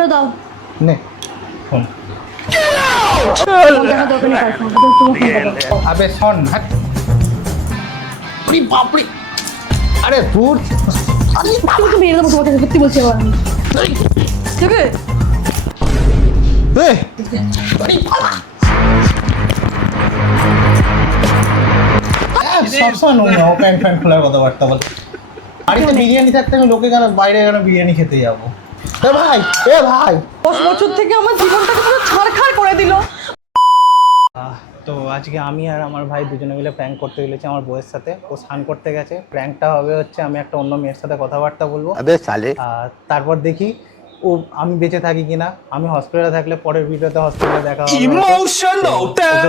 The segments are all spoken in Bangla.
ফোনটা দাও। নে ফোন। আবে শোন, বাপরে, আরে দূর, তোমাকে মেরে দেবো, তোমাকে সত্যি বলছি এবার আমি। ঠিক আছে সবসময় প্যান্ট ফ্যান্ট খোলার কথাবার্তা বলে। বাড়িতে বিরিয়ানি থাকতে আমি লোকে কেন বাইরে কেন বিরিয়ানি খেতে যাবো? এ ভাই, এ ভাই, 10 বছর থেকে আমার জীবনটাকে পুরো ছাড়খাড় করে দিল। তো আজকে আমি আর আমার ভাই দুজনে মিলে প্র্যাঙ্ক করতে গেছি আমার বউয়ের সাথে। ও স্নান করতে গেছে। প্র্যাঙ্কটা হবে হচ্ছে আমি একটা অন্য মেয়ের সাথে কথাবার্তা বলবো। আর তারপর দেখি ও আমি বেঁচে থাকি কিনা। আমি হসপিটালে থাকলে পরের ভিডিওতে হসপিটালে দেখা হবে।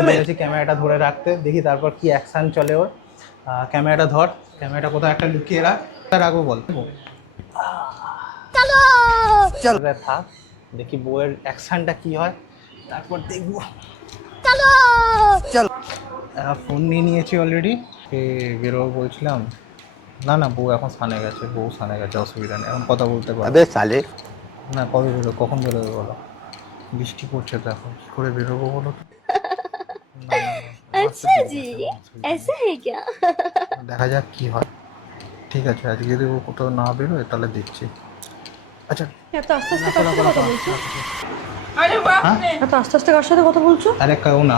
বলেছি ক্যামেরাটা ধরে রাখতে, দেখি তারপর কি অ্যাকশন চলে ওর। ক্যামেরাটা ধর, ক্যামেরাটা কোথাও একটা লুকিয়ে রাখবো বল। চল থাক, দেখি বউয়ের অ্যাকশনটা কি হয়, তারপর দেখবো। চল ফোন নিয়ে নিয়েছি অলরেডি। বেরোবো বলছিলাম। না না, বউ এখন স্নানে গেছে, বউ স্নানে গেছে, অসুবিধা নেই, এখন কথা বলতে পারবে। না কবে বেরোবো, কখন বেরোবে বলো? বৃষ্টি পড়ছে তো এখন, কি করে বেরোবো বলো তো? अच्छा जी ऐसा है क्या? দেখা যাক কি হয়। ঠিক আছে, আজকে যদি ও কোথাও না বেরোয় তাহলে দেখছি। আচ্ছা এত আস্তে আস্তে কার সাথে কথা বলছো? এত আস্তে আস্তে কার সাথে কথা বলছো? আরে কেউ না,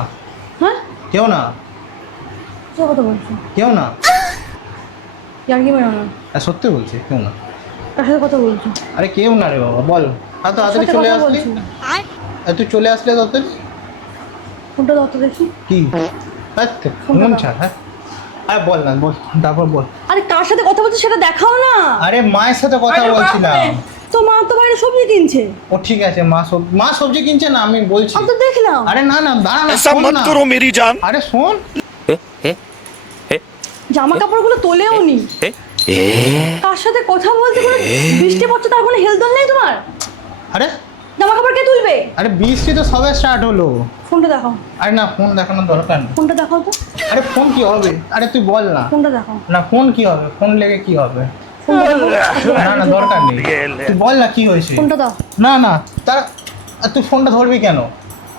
হ্যাঁ কেউ না, কি কথা বলছো? কেউ না, ইয়ার কি মেরো না? সত্যি বলছি কেউ না। কার সাথে কথা বলছো? আরে কেউ না রে বাবা, বল। তো তাড়াতাড়ি চলে আসলি, তুই চলে আসলে তাড়াতাড়ি। ফোনটা দাও তো দেখি। কি ফোন ছাড়, হ্যাঁ আরে বল না, বল তারপর বল। আরে কার সাথে কথা বলছো সেটা দেখাও না। আরে মায়ের সাথে কথা বলছিলাম। তো মা তো বাইরে সবজি কিনছে। ও ঠিক আছে, মা সবজি কিনছে না, আমি বলছি। আমি তো দেখলাম। আরে না না, দাঁড়া না, ऐसा শোন मत না। करो मेरी जान। আরে শোন, জামা কাপড়গুলো তোলেও নি। কার সাথে কথা বলতে কোনো বৃষ্টি পড়ছে, তার কোনো হেলদোল নেই তোমার? আরে জামা কাপড় কে তুলবে? আরে বৃষ্টি তো সবে স্টার্ট হলো। ফোনটা দেখাও। আরে না, ফোন দেখানোর দরকার নেই। ফোনটা দেখাও তো। আরে ফোন কি হবে? আরে তুই বল না। ফোনটা দেখাও। না ফোন কি হবে, ফোন লেগে কি হবে? ফোনটা দেখাও। না না, দরকার নেই, তুই বল না কি হয়েছে। ফোনটা দাও। না না, তার তুই ফোনটা ধরবি কেন?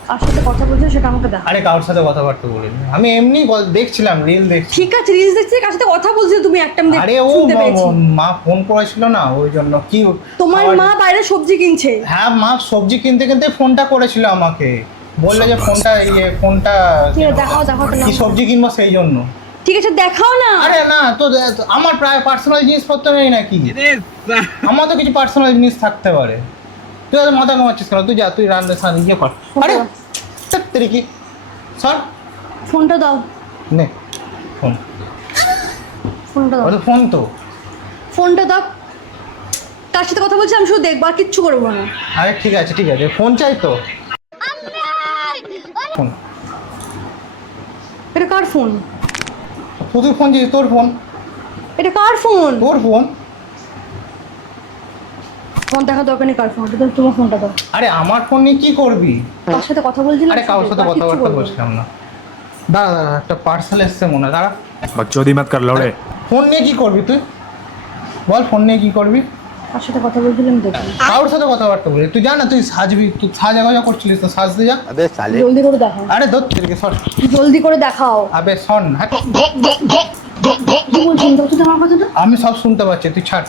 কার সাথে কথা বলছো সেটা আমাকে দেখাও। আরে কারোর সাথে কথাবার্তা বলিনি, আমি এমনি দেখছিলাম, রিল দেখছি। ঠিক আছে, রিলস দেখছি, কার সাথে কথা বলছিলে তুমি একটা আমি আরে ও শুনতে পেয়েছি। মা ফোন করেছিল না, ওই জন্য। কি তোমার মা বাইরে সবজি কিনছে। হ্যাঁ, মা সবজি কিনতে কিনতে ফোনটা করেছিল আমাকে, বললে যে ফোনটা ঠিক আছে, দেখাও দেখাও কি তো। সবজি কিনবো সেই জন্য। ঠিক আছে দেখাও না। আরে না তো, আমার প্রায় পার্সোনাল জিনিসপত্র নেই নাকি? আমার তো কিছু পার্সোনাল জিনিস থাকতে পারে। তুই আর মাথা কামাচ্ছিস কেন? তুই যা, তুই রান্না সান ইয়ে কর। আরে তেরি কি সর, ফোনটা দাও। নে ফোন। ফোনটা দাও। ওটা ফোন তো। ফোনটা দাও। কার সাথে কথা বলছি আমি শুধু দেখবো, আর কিচ্ছু করবো না। আরে ঠিক আছে ঠিক আছে, ফোন চাই তো। ফোন, এটা কার ফোন? তুই ফোন চাই, তোর ফোন। এটা কার ফোন? তোর ফোন। ফোন দেখা দরকার নেই, কার ফোন? এটা তোমার ফোনটা দাও। আরে আমার ফোন নিয়ে কি করবি? কার সাথে কথা বলছিলাম? আরে কারোর সাথে কথাবার্তা বলছিলাম না। দাঁড়া দাঁড়া, একটা পার্সেল এসছে মনে হয়, দাঁড়া। बकचोदी मत कर लौड़े। ফোন নিয়ে কি করবি তুই? বল ফোন নিয়ে কি করবি? কার সাথে কথা বলছিলাম দেখি। কারোর সাথে কথাবার্তা বলি, তুই যা না, তুই সাজবি, তুই সাজা গজা করছিলিস তো, সাজতে যা। জলদি করে দেখাও। আরে ধর তেরিকে সর। জলদি করে দেখাও। আবে শোন, হ্যাঁ কি বলছেন তো তুই আমার কথাটা? আমি সব শুনতে পাচ্ছি, তুই ছাড়।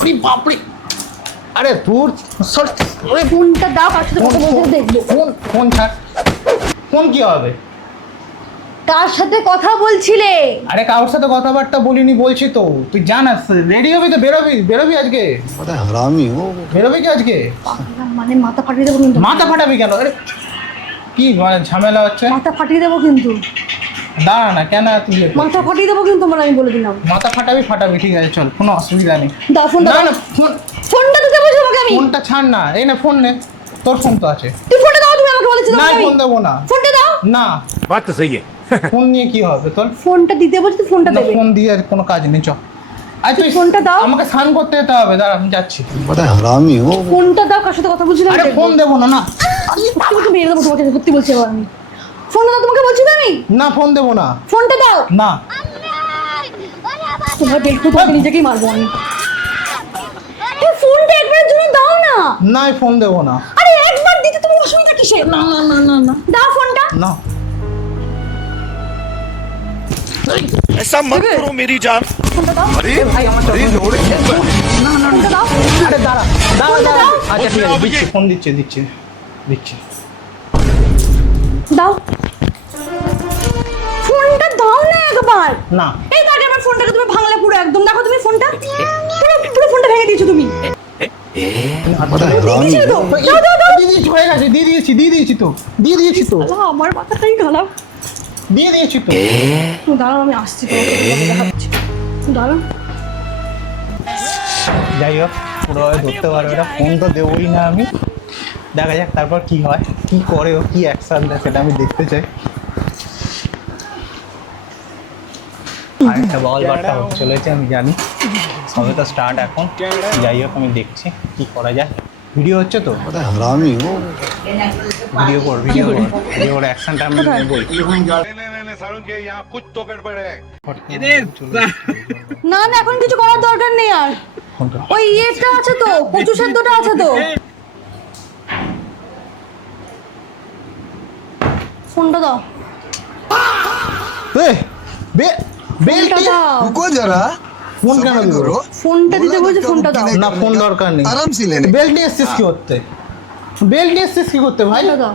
আরে বাপরে, আরে দূর সর। ওই ফোনটা দাও, কার সাথে কথা বলছিস দেখবো। ফোন ফোন ছাড়। ফোন কি হবে? কার সাথে কথা বলছিলে? আরে কারোর সাথে কথাবার্তা বলিনি বলছি তো, তুই জানাস। রেডি হবি তো, বেরোবি আজকে? বেরোবি কি আজকে? মানে মাথা ফাটিয়ে দেবো কিন্তু। মাথা ফাটাবি কেন? আরে কি মানে ঝামেলা হচ্ছে? মাথা ফাটিয়ে দেবো কিন্তু। দাঁড়া না, কেন তুই মাথা ফাটিয়ে দেবো কিন্তু, মানে আমি বলে দিলাম। মাথা ফাটাবি, ঠিক আছে চল, কোনো অসুবিধা নেই। দাও ফোনটা। না না, ফোন, ফোনটা দিতে বলছো আমাকে আমি? ফোনটা ছাড় না, এই না ফোন নে, তোর ফোন তো আছে। তুই ফোনটা দাও, তুমি আমাকে বলেছিলে না আমি। ফোন দেবো না। ফোনটা দাও। না, बात तो सही है। ফোন নিয়ে কি হবে তোর? ফোনটা দিতে বলছি, তুই ফোনটা না, দেবে। ফোন দিয়ে আর কোনো কাজ নেই, চ। আর তুই ফোনটা দাও। আমাকে স্নান করতে যেতে হবে, দাঁড়া আমি যাচ্ছি। ফোনটা দাও, কার সাথে কথা বলছিলাম আরে দেখবো। ফোন দেবো না, না তোমাকে মেরে দেবো, তোমাকে সত্যি বলছি এবার আমি। ফোনটা দাও, তোমাকে বলছি তো আমি। না ফোন দেবো না। ফোনটা দাও। না তোমার দেখতে তোমাকে নিজেকেই মারবো আমি। এই ফোনটা একবারের জন্য দাও না। না আমি ফোন দেবো না। আরে একবার দিতে তুমি অসুবিধা কিসে? না না না না না দাও ফোনটা। না ऐसा मत करो मेरी जान। ফোনটা দাও। এ ভাই আমার না না ফোনটা দাও। আরে দাঁড়া দাঁড়া ফোনটা দাঁড়া দাও। আচ্ছা ঠিক আছে দিচ্ছি ফোন দিচ্ছি দাও ফোনটা দাও না একবার। না এই তো আগে আমার ফোনটাকে তুমি ভাঙলে পুরো একদম। দেখো তুমি ফোনটা পুরো পুরো ফোনটা ভেঙে দিয়েছো তুমি। দিয়েছিলে তো? দাও দাও দাও। দিয়ে দিয়েছি হয়ে গেছে দিয়ে দিয়েছি তো আল্লাহ, আমার মাথাটাই খারাপ। দিয়ে দিয়েছি তো তুমি দাঁড়াও, আমি আসছি তোমাকে দেখাচ্ছি। দাঁড়াও। যাই হোক পুরো ধরতে পারবে না, ফোন তো দেবোই না আমি। দেখা যাক তারপর কি হয়, কি করে ও, কি অ্যাকশন দেয় সেটা আমি দেখতে চাই। আরেকটা বল বার্তা হতে চলেছে আমি জানি, সবে তো স্টার্ট এখন। যাই হোক আমি দেখছি কি করা যায়। ভিডিও হচ্ছে তো ভিডিও কর অ্যাকশনটা আমি নেবই। না না এখন কিছু করার দরকার নেই আর। ফোনটা ওই ইয়েটা আছে তো, কচু সেদ্ধটা আছে তো। ফোনটা দাও। এ বে বেলটা ফোনটা দাও। रुको जरा ফোন কেন सब्र দিবো? करो। ফোনটা দিতে বলছি, ফোনটা দাও। না ফোন দরকার নেই। आराम से लेने বেল্ট নিয়ে এসছিস কি করতে? বেল্ট নিয়ে এসছিস কি করতে ভাই? ফোনটা দাও।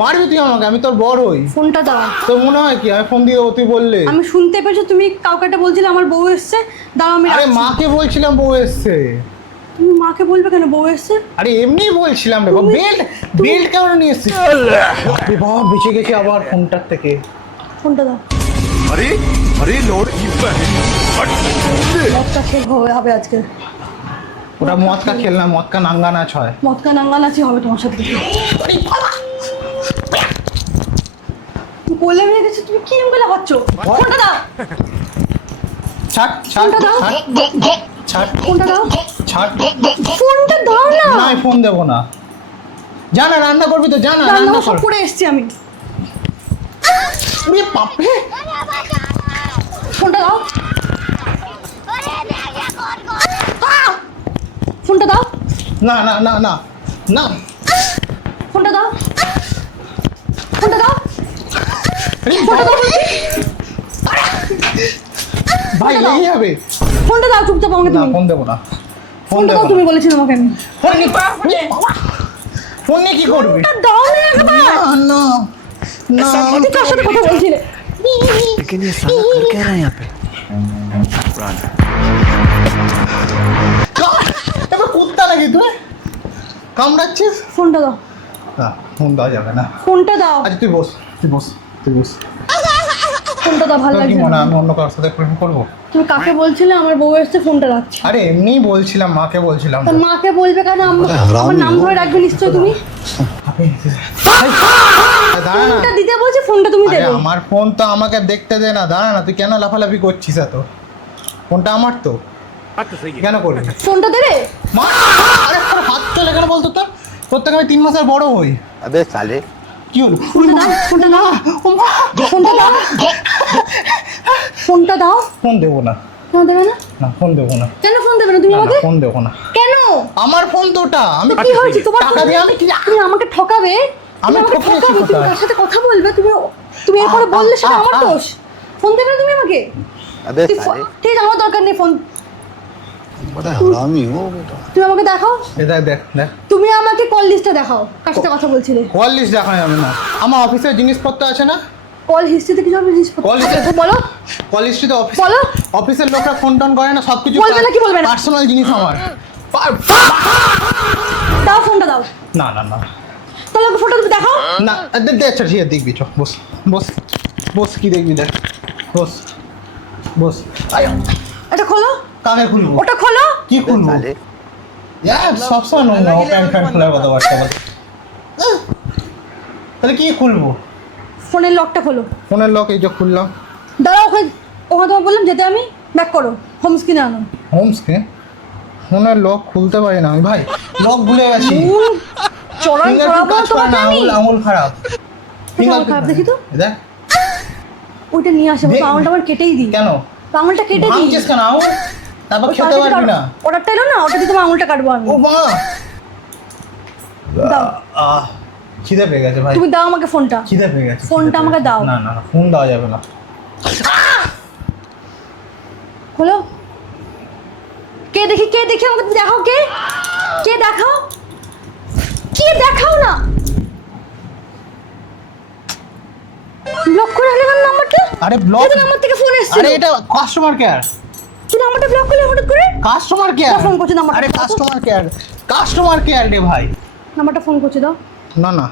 মারবি তুই আমাকে, আমি তোর বড়ই। ফোনটা দাও। তোর মনে হয় কি আমি ফোন দিয়ে দেবো তুই বললে? আমি শুনতে পেয়েছো তুমি কাউকে একটা বলছিলে আমার বউ এসছে। দাঁড়াও আমি আরে রাখছি। মাকে বলছিলাম বউ এসছে। তুমি মাকে বলবে কেন বউ এসছে? আরে এমনি বলছিলাম রে বেল্ট বেল্ট কেমন নিয়ে এসছিস? আরে বাবা বেঁচে গেছি আবার ফোনটার থেকে। ফোনটা দাও। अरे अरे लॉर्ड মদটা খেয়ে হবে আজকে। ওটা মদকা খেল না, মদকা নাঙ্গা নাচ হয়। মদকা নাঙ্গা নাচি হবে তোমার সাথে। তুমি কোলে মেরে গেছো, তুমি কি এমন লাগাচ্ছ? ফোনটা দাও। ছাড় ছাড় ফোনটা দাও। ছাড় ফোনটা দাও। ছাড় ফোনটা দাও না। না আমি ফোন দেবো না। জানা রান্না করবি তো, জানা রান্না রান্না সব কর। করে এসছি আমি। ওরে বাপরে ফোনটা দাও। ফোনটা দাও। না না না না না ফোনটা দাও। ফোনটা দাও। আরে ফোনটা দাও বলছি। ভাই লেগে যাবে। ফোনটা দাও চুপচাপ আমাকে না তুমি। ফোন দেবো না। ফোন ফোনটা দেবো দাও না। তুমি বলেছিলে আমাকে আমি। ফোন নিয়ে ফোন নিয়ে কি করবি? ফোনটা দাও না একবার। না না না তুই কার সাথে কথা বলছিলে? लेकिन ये साला कर क्या रहा है यहाँ पे? এবার কুত্তা নাকি তুই কামড়াচ্ছিস? ফোনটা দাও। না ফোন দেওয়া যাবে না। ফোনটা দাও। আচ্ছা তুই বস তুই বস। ফোনটা দাও, ভালো তোর কি লাগছে মনে না। হয় আমি অন্য কারোর সাথে প্রেম করবো? তুমি কাকে বলছিলে আমার বউ এসছে ফোনটা রাখছি? আরে এমনি বলছিলাম, মাকে বলছিলাম। তোর মাকে বলবে কেন? আমার নাম ধরে রাখবে নিশ্চয় তুমি। দাঁড়া না, ফোনটা দিতে বলছি, ফোনটা তুমি আরে দেবে। আমার ফোন তো আমাকে দেখতে দে না। দাঁড়া না, তুই কেন লাফালাফি করছিস এত? ফোনটা আমার তো, बात तो सही है। কেন করবি? ফোনটা দেবে। মা আরে তোর হাত চলে কেন বলতো? তোর থেকে আমি 3 মাসের বড় হই। अबे साले কি হলো? ফোনটা দাও। ফোনটা দাও। ও মা, ফোনটা দাও। ফোনটা দাও। ফোন দেবো না। কেন দেবে না? না ফোন দেবো না। কেন ফোন দেবে না তুমি না, না, আমাকে? ফোন দেবো না। কেন? আমার ফোন তো ওটা, আমি কি হয়েছে তোমার? টাকা দিয়ে আমি কি তুমি আমাকে ঠকাবে? আমি তুমি আমাকে ঠকিয়েছি ঠকাবে, তুমি কোথায়? কার সাথে কথা বলবে? তুমি এরপরে বললে সেটা আমার দোষ। ফোন দেবে না তুমি আমাকে? अबे তুই साले ঠিক আছে, আমার দরকার নেই ফোন। बड़ा हरामी हो बेटा। তুমি আমাকে দেখাও। এ দেখ দেখ দেখ তুমি আমাকে কল লিস্টটা দেখাও, কার সাথে কথা বলছিলে। কল লিস্ট দেখা যাবে না। আমার অফিসের জিনিসপত্র আছে না, কল হিস্ট্রিতে কিছু হবে জিনিসপত্র? Call history- আচ্ছা, বলো। কল লিস্টে অফিস বলো। অফিসের লোকরা ফোন টোন করে না, সবকিছু বলবে না কি বলবে না? পার্সোনাল জিনিস আমার। দাও ফোনটা দাও। না না না তাহলে ফটো তুমি দেখাও। না দেখ আচ্ছা ঠিক আছে দেখবি, চ বস বস বস কি দেখবি দেখ, বস বস। আয়, এটা খোলো। কাকে খুলবো? ওটা খোলো। কি খুলবো? साले সবসময় নোংরা প্যান্ট খোলার কথা বার্তা বল। তাহলে কি খুলবো? ফোনের লকটা খোলো। ফোনের লক এই যে খুললাম। দাঁড়াও, ওখানে ওখানে তোমার বললাম যেতে, আমি ব্যাক করো, হোম স্ক্রিনে আনো। হোমসকে ফোনের লক খুলতে পারি না আমি ভাই, লক ভুলে গেছি। চড়াই ফিঙ্গারপ্রিন্ট করাবো কাজ করে তোমাকে না, আমি। আঙুল খারাপ। আঙুল খারাপ দেখি তো। দেখ ওইটা নিয়ে আসে, দেখ। আঙুলটা আমার কেটেই দিই। কেন আঙুলটা কেটে দিই। ভাঙছিস কেন আঙুল? তারপর খেতে পারবি না। ওটা টাইলো না, ওটা দিয়ে তোমার আঙুলটা কাটবো আমি। ও মা দাও খিদে পেয়ে গেছে ভাই, তুমি দাও আমাকে ফোনটা। খিদে পেয়ে গেছে। ফোনটা আমাকে দাও। না না না, ফোন দেওয়া যাবে না। হলো কে দেখি আমাকে তুমি দেখাও, কে দেখাও, দেখাও না। ব্লক করে হলে নাম্বারটা। আরে ব্লক, এই নাম্বার থেকে ফোন এসেছিল। আরে এটা কাস্টমার কেয়ার। তুই নাম্বারটা ব্লক করলে হঠাৎ করে? কাস্টমার কেয়ার ফোন করছে নাম্বারটা। আরে কাস্টমার কেয়ার রে ভাই। নাম্বারটা ফোন করছে, দাও। না না,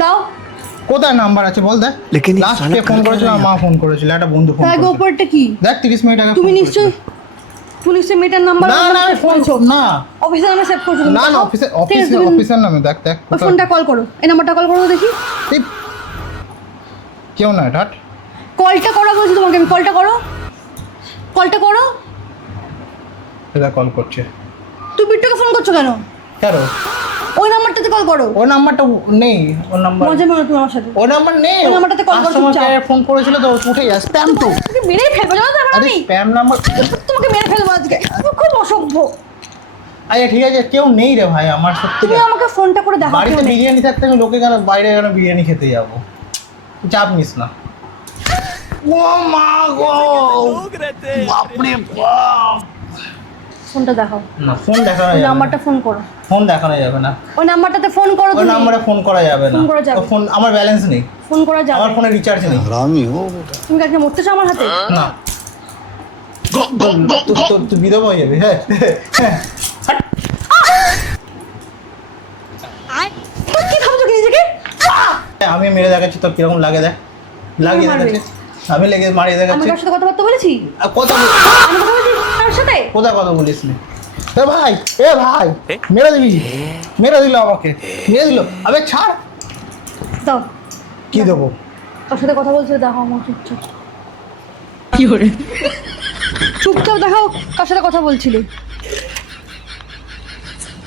দাও। কোথায় নাম্বার আছে বল দেখ। लेकिन ये লাস্ট साला কে ফোন कर क्या করেছিল? रहा है মা ফোন করেছিল, একটা বন্ধু ফোন ব্যাগ করেছিল। ওপরটা কি? দেখ 30 মিনিট আগে তুমি ফোন নিশ্চয়ই করেছিল। পুলিশের মেটার নাম্বার। না না, আমি ফোন না, অফিসের নামে সেভ করছো তুমি? না না, দেখাও। ঠিক আছে, তুমি অফিসের নামে দেখ দেখ। ওই ফোনটা কল করো, এই নাম্বারটা কল করো দেখি। এই, কেউ না এটা। কলটা করো বলছি তোমাকে, আমি কলটা করো। এটা কল করছে। তুই বিট্টুকে ফোন করছো কেন? কেন? ওই নাম্বারটাতে কল করো। ওর নাম্বারটা নেই, ওর নাম্বার, মজা মেরো তুমি আমার সাথে। ওর নাম্বার নেই। ওই নাম্বারটাতে কল করো কাস্টমার চুপচাপ। কেয়ার ফোন করেছিল তো উঠে যা, স্প্যাম তো। তুমি মেরেই ফেলবো জানো তো এখন আরে আমি। Spam number. তোমাকে মেরে ফেলবো আজকে। তুমি খুব অসভ্য। আচ্ছা ঠিক আছে, কেউ নেই রে ভাই আমার, সত্যি। তুমি আমাকে ফোনটা করে দেখাও। বাড়িতে কেউ নেই। বিরিয়ানি থাকতে আমি লোকে কেন বাইরে কেন বিরিয়ানি খেতে যাবো? চাপ নিস না। ও মা গো, বাপরে বাপ। ফোনটা দেখাও। না, ফোন দেখানো ওই যাবে না। নাম্বারটা ফোন করো। ফোন দেখানো যাবে না। ওই নাম্বারটাতে ফোন করো ওই তুমি। নাম্বারে ফোন করা যাবে না। ফোন করা যাবে। তো ফোন, আমার ব্যালেন্স নেই, ফোন করা যাবে। আমার ফোনে রিচার্জ নেই। हरामी हो बेटा। তুমি কাকে মরতে চাও আমার হাতে? না, তুই বিধবা হয়ে যাবে। হ্যাঁ, তুমি কি ভাবছো কি নিজেকে? আমি মেরে দেখাচ্ছি তোর কিরকম লাগে, দেখ। লাগিয়ে মারবে? দেখাচ্ছি, আমি লেগে মারিয়ে আমি দেখাচ্ছি। কার সাথে কথাবার্তা বলেছি? কথা আমি কথা বলেছি কার সাথে? কোথায় কথা বলিস নি? এ ভাই, মেরে দিবি, মেরে দিল আমাকে, মেরে দিল। আবে ছাড়। দাও। কি দেবো? কার সাথে কথা বলছিলে দেখাও আমার চুপচাপ। চুপচাপ দেখাও কার সাথে কথা বলছিলে।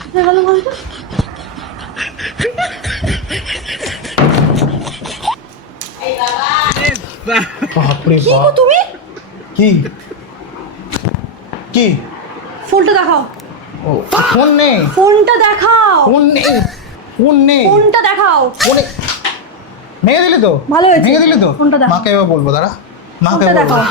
কোথায় গেল বলতো? বাপরে কি গো বাপ। তুমি? কি কি? ফোনটা দেখাও। ও, ফোন নেই, ফোনটা দেখাও। ফোন নেই, ফোন নেই, ফোনটা দেখাও। ফোনে ভেঙে দিলি তো? ভালো হয়েছে। ভেঙে দিলি তো? ফোনটা দেখাও। মাকে এবার বলবো, দাঁড়া। মাকে ফোনটা বলবো। দেখাও।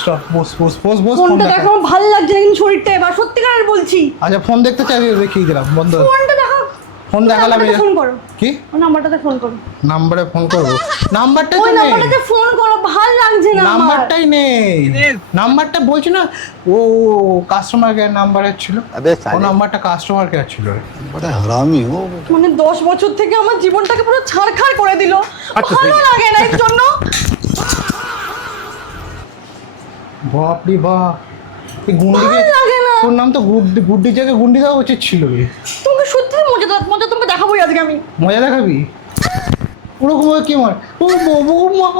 স্টপ, বস বস বস বস। ফোনটা দেখাও। ভালো লাগছে না কিন্তু শরীরটা এবার, সত্যিকারের বলছি। আচ্ছা ফোন দেখতে চাই, দেখিয়ে দিলাম, বন্ধ। ফোনটা দেখাও। ফোন দেখালাম। নাম্বারটাতে ফোন করো। কি ওই নাম্বারটাতে ফোন করো। নাম্বারে ফোন করবো? নাম্বারটাই তো ওই নেই, নাম্বারটাতে ফোন করো, ভাল লাগছে না আমার। নাম্বারটাই নেই। নাম্বারটা বলছি না, ও কাস্টমার কেয়ার নাম্বারের ছিল। अबे ও साले নাম্বারটা কাস্টমার কেয়ার ছিল। बड़ा हरामी हो बेटा। মানে 10 বছর থেকে আমার জীবনটাকে পুরো ছারখার করে দিল। আচ্ছা, ভালো ঠিক আছে। লাগে না এর জন্য। বাপরে বাপ, এই গুন্ডিকে, ভাল লাগে না। তোর নাম তো গুড্ডি জায়গায় গুন্ডি দেওয়া উচিত ছিল রে। তোমাকে সত্যি মজা তোমাকে দেখাবোই আজকে আমি। মজা দেখাবি ওরকম ভাবে কি মার? ও বাবু মা,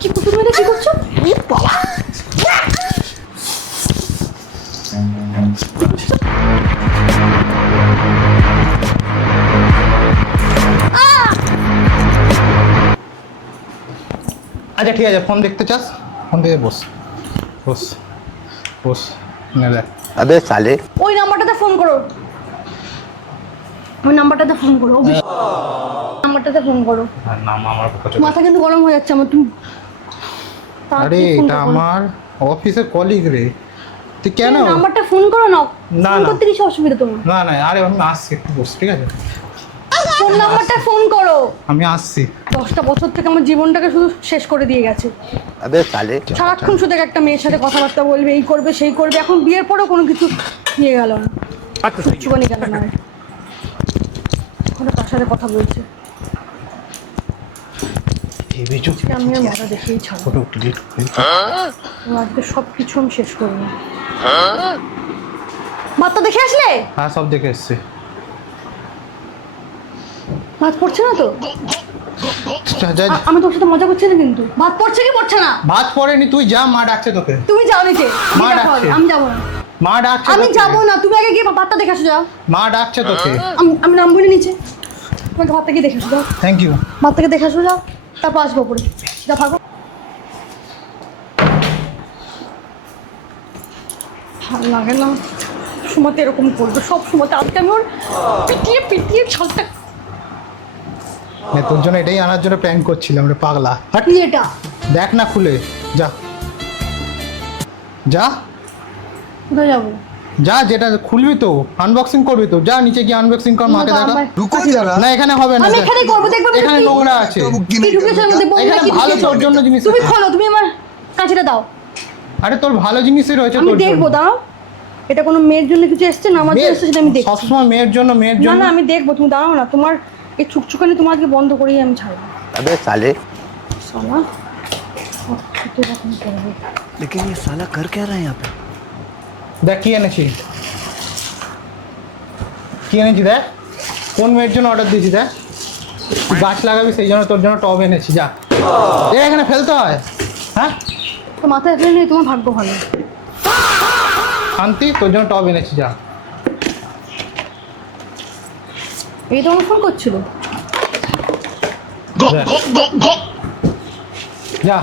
কি করছো তুমি? এটা কি করছো? এ বাবা। আচ্ছা ঠিক আছে, ফোন দেখতে চাস? ফোন দেখে বস বস বস, নে দেখ। अबे साले ওই নাম্বারটাতে ফোন করো। ওই নাম্বারটাতে ফোন করো। নাম্বারটাতে ফোন করো। আর নাম আমার কাছে। মাথা কিন্তু গরম হয়ে যাচ্ছে আমার। তুমি আরে এটা আমার অফিসের কলিগ রে, তুই কেন? নাম্বারটা ফোন করো না। না, ফোন না। করতে কিছু অসুবিধা তোমার? না না, আরে আমি আসছি, একটু বস, ঠিক আছে? ফোন নাম্বারটা ফোন করো। আমি আসছি। 10টা বছর থেকে আমার জীবনটাকে শুধু শেষ করে দিয়ে গেছে। अबे साले সারাক্ষণ শুধু একটা মেয়ের সাথে কথাবার্তা বলবে, এই করবে সেই করবে। এখন বিয়ের পরেও কোনো কিছু নিয়ে গেল না, बात तो सही है। কিচ্ছুখানি গেল না। এখন তার সাথে কথা বলছে। ভেবেছো আমি আর মজা দেখেই ছাড়বো। ফটো ডিলিট করে? আজকে সব কিছু আমি শেষ করবো। বার্তা দেখে আসলে? হ্যাঁ সব দেখে এসছি। ভাত পড়ছে না তো? যা, যা, যা। আমি তোর সাথে মজা করছি না কিন্তু। ভাত পড়ছে কি পড়ছে না? ভাত পড়েনি, তুই যা, মা ডাকছে তোকে। তুমি যাও নিচে। মা দেখো, ডাকছে। আমি যাবো না। মা ডাকছে আমি তোকে। যাবো না, তুমি আগে গিয়ে ভাতটা দেখে আসো। যাও। মা ডাকছে তোকে। আমি নামবো না নিচে। তোমাকে ভাতটা গিয়ে দেখে আসো। যাও, থ্যাংক ইউ। ভাতটাকে দেখে আসো। যাও, তারপর আসবো উপরে। যা থাকো। ভালো লাগে না, সময় এরকম করবে সব সময়। আজকে আমি ওর পিটিয়ে পিটিয়ে ছালটা। তোর জন্য এটাই আনার জন্য প্র্যাঙ্ক করছিলাম রে পাগলা। হাট, কি এটা? দেখ না খুলে, যা যা কোথায় যাবো? যা, যেটা খুলবি তো আনবক্সিং করবি তো, যা নিচে গিয়ে আনবক্সিং কর, মাকে দেখা। रुको जरा না এখানে হবে না, আমি এখানে করবো, দেখবো আমি এখানে কি- নোংরা আছে। কি ঢুকেছে এর মধ্যে? বলবে এখানে কি ভালো ঢুকেছে? তোর জন্য জিনিস তুমি আছে। খোলো, তুমি আমার কাঁচিটা দাও, আরে তোর ভালো জিনিসই রয়েছে আমি তোর দেখবো। জন্য। দাও, এটা কোনো মেয়ের জন্য কিছু এসছে না আমার জন্য এসছে, সেটা আমি দেখবো। সবসময় মেয়ের জন্য, মেয়ের না জন্য। না, আমি দেখবো, তুমি দাঁড়াও না। তোমার এই ছুকছুকানি তোমাকে বন্ধ করেই আমি ছাড়বো। अबे साले সালা সত্যি এরকম করবে। लेकिन ये साला कर क्या रहा है यहाँ पे? দেখ কি এনেছি, কি এনেছি দেখ, কোন মেয়ের জন্য অর্ডার দিয়েছি দেখ। তুই গাছ লাগাবি সেই জন্য তোর জন্য টব এনেছি, যা। এখানে ফেলতে হয়? হ্যাঁ তো মাথায় ফেলে নিয়ে তোমার ভাগ্য ভালো। শান্তি, তোর জন্য টব এনেছি, যা। এই তো আমার ফোন করছিল। যা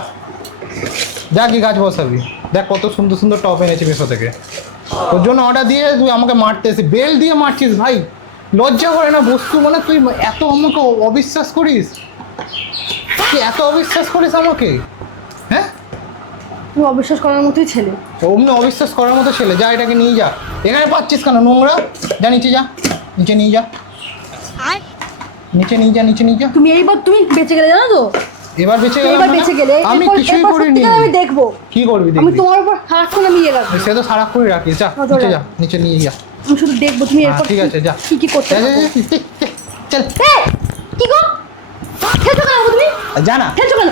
যা, কি গাছ বসাবি? দেখ কত সুন্দর সুন্দর টপ এনেছি মিশো থেকে। তোর জন্য অর্ডার দিয়ে তুই আমাকে মারতে এসে বেল দিয়ে মারছিস ভাই, লজ্জা করে না? বস্তু মানে তুই এত আমাকে অবিশ্বাস করিস, তুই এত অবিশ্বাস করিস আমাকে? হ্যাঁ, তুমি অবিশ্বাস করার মতোই ছেলে। অমনি অবিশ্বাস করার মতো ছেলে। যা, এটাকে নিয়ে যা। এখানে পাচ্ছিস কেন নোংরা? যা নিচে যা, নিচে নিয়ে যা, নিচে নিয়ে যা, নিচে নিয়ে যা। তুমি এইবার তুমি বেঁচে গেলে, জানো তো? এবার বেঁচে তুমি গেলাম এবার মানে? বেঁচে গেলে। আমি এরপর- কিছুই এরপর করিনি। সত্যিকার আমি দেখবো। কি করবি আমি দেখবি? তোমার উপর সারাক্ষণ আমি ইয়ে রাখবো। সে তো সারাক্ষণই রাখিস। যা নজর নিচে যা, রাখ। নিচে নিয়ে যা। আমি শুধু দেখবো তুমি এরপর ঠিক আছে, যা। কি কি করতে যা, যা, থাকো। যা, চল এই, কি গো? খেলছো কেন তুমি? যা না। খেলছো কেন?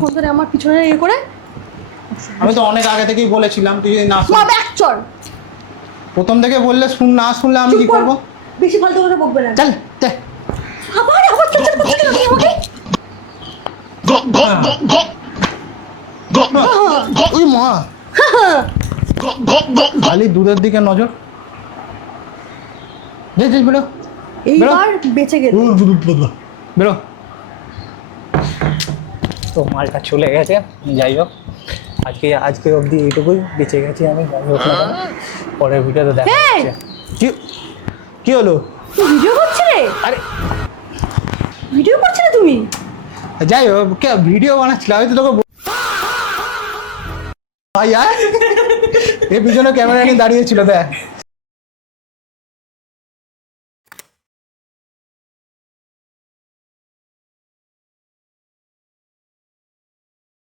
বন্ধুরা আমার পিছনে ইয়ে করে আমি তো অনেক আগে থেকেই বলেছিলাম, তুই যদি না শুন- মা ব্যাক চল। প্রথম থেকে বললে না শুনলে আমি চুপ কি কর। করবো? বেশি ফালতু কথা বকবে না। চল চল। আবার আবার চল চল করছো কেন তুমি আমাকে? ওই মা, খালি দুধের দিকে নজর। যা যা, বেরো এইবার বেঁচে গেলে। বেরো। তো মালটা চলে গেছে, যাই হোক আজকে অবধি এইটুকুই, বেঁচে গেছি আমি। যাই হোক না কেন, পরের ভিডিওতে দেখা এই! যাচ্ছে। কি কি হলো? তুই ভিডিও করছিলে? আরে ভিডিও করছিলে তুমি? যাই হোক, ভিডিও বানাচ্ছিলাম আমি তো তোকে ভাই। আর এই পিছনে ক্যামেরা নিয়ে দাঁড়িয়েছিল দেখ।